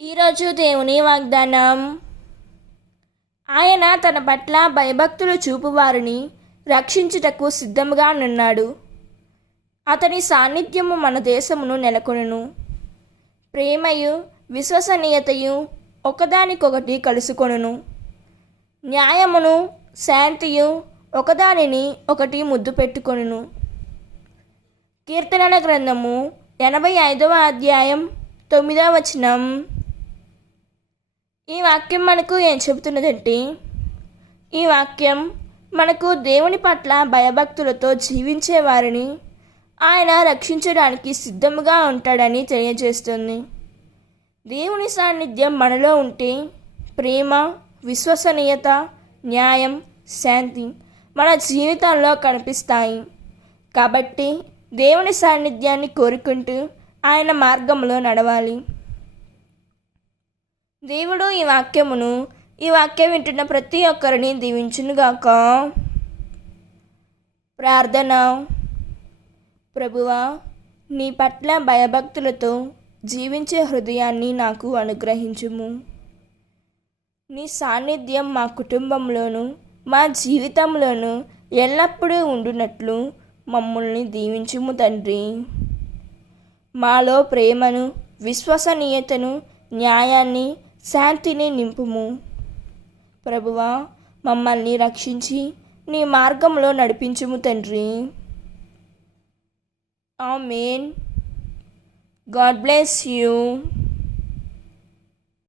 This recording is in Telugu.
ఈరోజు దేవుని వాగ్దానం. ఆయన తన పట్ల భయభక్తులు చూపువారిని రక్షించుటకు సిద్ధముగా నున్నాడు. అతని సాన్నిధ్యము మన దేశమును నెలకొనును. ప్రేమయు విశ్వసనీయతయు ఒకదానికొకటి కలుసుకొనును. న్యాయమును శాంతియు ఒకదానిని ఒకటి ముద్దు పెట్టుకొనును. కీర్తనల గ్రంథము 85వ అధ్యాయం 9వ వచనం. ఈ వాక్యం మనకు ఏం చెబుతున్నదంటే, ఈ వాక్యం మనకు దేవుని పట్ల భయభక్తులతో జీవించే వారిని ఆయన రక్షించడానికి సిద్ధముగా ఉంటాడని తెలియజేస్తుంది. దేవుని సాన్నిధ్యం మనలో ఉంటే ప్రేమ, విశ్వసనీయత, న్యాయం, శాంతి మన జీవితాల్లో కనిపిస్తాయి. కాబట్టి దేవుని సాన్నిధ్యాన్ని కోరుకుంటూ ఆయన మార్గంలో నడవాలి. దేవుడు ఈ వాక్యం వింటున్న ప్రతి ఒక్కరిని దీవించునుగాక. ప్రార్థన. ప్రభువా, నీ పట్ల భయభక్తులతో జీవించే హృదయాన్ని నాకు అనుగ్రహించుము. నీ సాన్నిధ్యం మా కుటుంబంలోనూ మా జీవితంలోనూ ఎల్లప్పుడూ ఉండునట్లు మమ్మల్ని దీవించుము తండ్రి. మాలో ప్రేమను, విశ్వసనీయతను, న్యాయాన్ని, శాంతిని నింపుము. ప్రభువా, మమ్మల్ని రక్షించి నీ మార్గంలో నడిపించుము తండ్రి. ఆమేన్. God bless you.